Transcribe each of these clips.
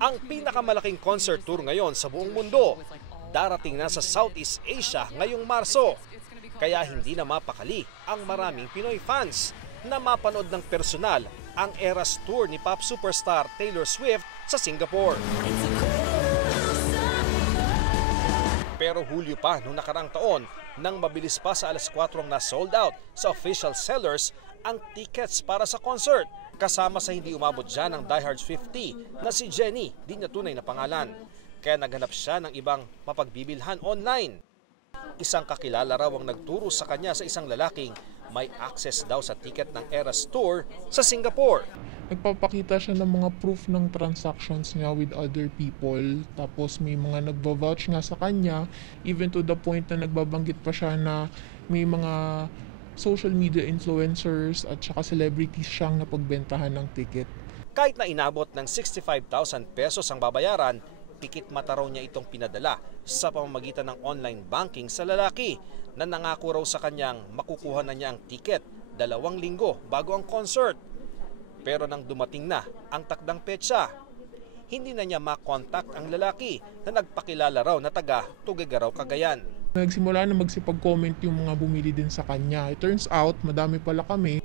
Ang pinakamalaking concert tour ngayon sa buong mundo darating na sa Southeast Asia ngayong Marso. Kaya hindi na mapakali ang maraming Pinoy fans na mapanood ng personal ang Eras Tour ni pop superstar Taylor Swift sa Singapore. Pero Hulyo pa noong nakaraang taon, nang mabilis pa sa alas 4 na sold out sa official sellers ang tickets para sa concert. Kasama sa hindi umabot dyan ang diehards 50 na si Jenny, di niya tunay na pangalan. Kaya naghanap siya ng ibang mapagbibilhan online. Isang kakilala raw ang nagturo sa kanya sa isang lalaking may access daw sa ticket ng Eras Tour sa Singapore. Nagpapakita siya ng mga proof ng transactions niya with other people. Tapos may mga nagba-vouch nga sa kanya, even to the point na nagbabanggit pa siya na may mga social media influencers at saka celebrities siyang napagbentahan ng ticket. Kahit na inabot ng 65,000 pesos ang babayaran, pikit mata raw niya itong pinadala sa pamamagitan ng online banking sa lalaki na nangako raw sa kanyang makukuha na niya ang ticket 2 linggo bago ang concert. Pero nang dumating na ang takdang petsa, hindi na niya makontak ang lalaki na nagpakilala raw na taga Tuguegarao, Cagayan. Nagsimula na magsipag-comment yung mga bumili din sa kanya. It turns out, madami pala kami.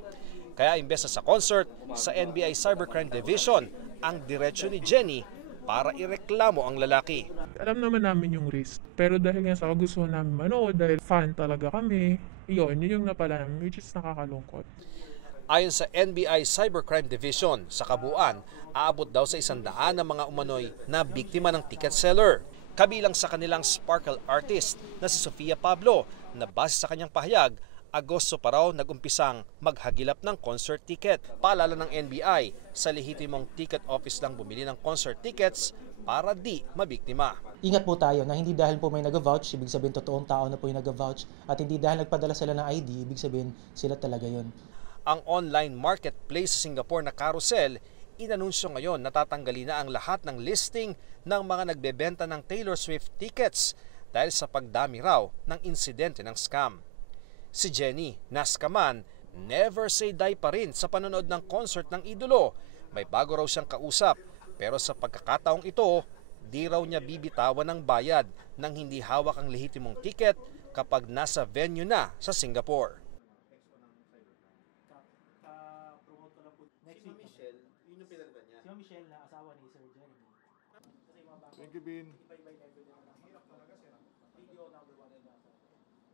Kaya imbes na sa concert, sa NBI Cybercrime Division, ang diretsyo ni Jenny para ireklamo ang lalaki. Alam naman namin yung risk. Pero dahil nga sa kagustuhan namin manood, dahil fan talaga kami, yun yung napala namin, which is nakakalungkot. Ayon sa NBI Cybercrime Division, sa kabuuan, aabot daw sa 100 na mga umano'y na biktima ng ticket seller. Kabilang sa kanilang sparkle artist na si Sofia Pablo na base sa kanyang pahayag, Agosto pa raw nag-umpisang maghagilap ng concert ticket. Paalala ng NBI, sa lehitimong ticket office lang bumili ng concert tickets para di mabiktima. Ingat po tayo na hindi dahil po may nag-vouch, ibig sabihin totoong tao na po yung nag-vouch, at hindi dahil nagpadala sila ng ID, ibig sabihin sila talaga yon. Ang online marketplace sa Singapore na Carousel, inanunsyo ngayon na tatanggalin na ang lahat ng listing ng mga nagbebenta ng Taylor Swift tickets dahil sa pagdami raw ng insidente ng scam. Si Jenny, naskaman, never say die pa rin sa panonood ng concert ng idolo. May bago raw siyang kausap, pero sa pagkakataong ito, di raw niya bibitawan ng bayad nang hindi hawak ang lehitimong ticket kapag nasa venue na sa Singapore. Si Michelle na asawa ni Sir Jeremy. Thank you, Bin.